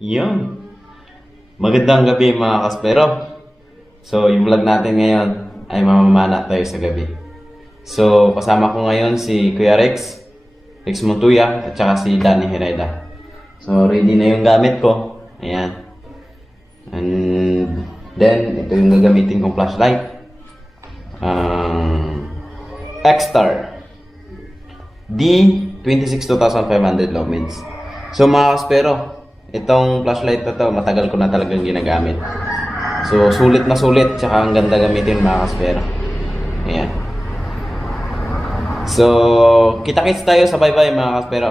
Yun. Magandang gabi mga kaspero. So, yung vlog natin ngayon ay mamamana tayo sa gabi. So, kasama ko ngayon si Kuya Rex Montuya, at saka si Danny Hereda. So, ready na yung gamit ko. Ayan. And then, ito yung gagamitin kong flashlight. X-Star D26-2500 lumens. So, mga kaspero, itong flashlight na to, matagal ko na talagang ginagamit. So, sulit na sulit, tsaka ang ganda gamitin mga kaspero. Ayan. So, kita-kits tayo sa bye-bye mga kaspero.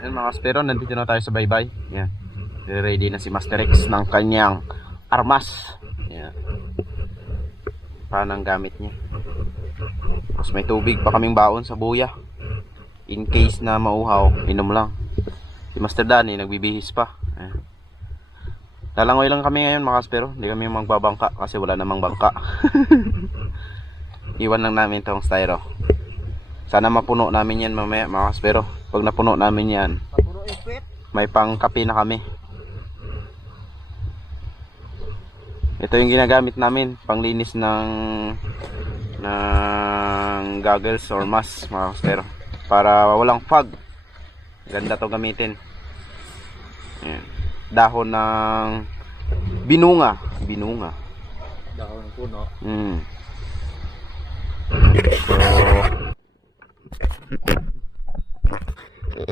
Ayan mga kaspero, nandito na tayo sa bye-bye. Ayan. Ready na si Master X ng kanyang armas. Ayan. Paano ang gamit niya. Tapos may tubig pa kaming baon sa buya. In case na mauhaw, inom lang. Si Master Danny, nagbibihis pa. Ayan. Lalangoy lang kami ngayon mga kaspero. Hindi kami magbabangka kasi wala namang bangka. Iwan lang namin tong styro. Sana mapuno namin yan mamaya mga kaspero. Pag napuno namin yan, may pangkape na kami. Ito yung ginagamit namin, panglinis ng goggles or mask mga kaspero. Para walang fog. Ganda to gamitin. Ayan. Dahon ng binunga. Dahon ng puno. So,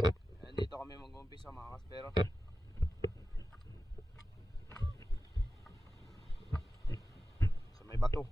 dito kami mag-umpisa mga kaspero. So, may bato.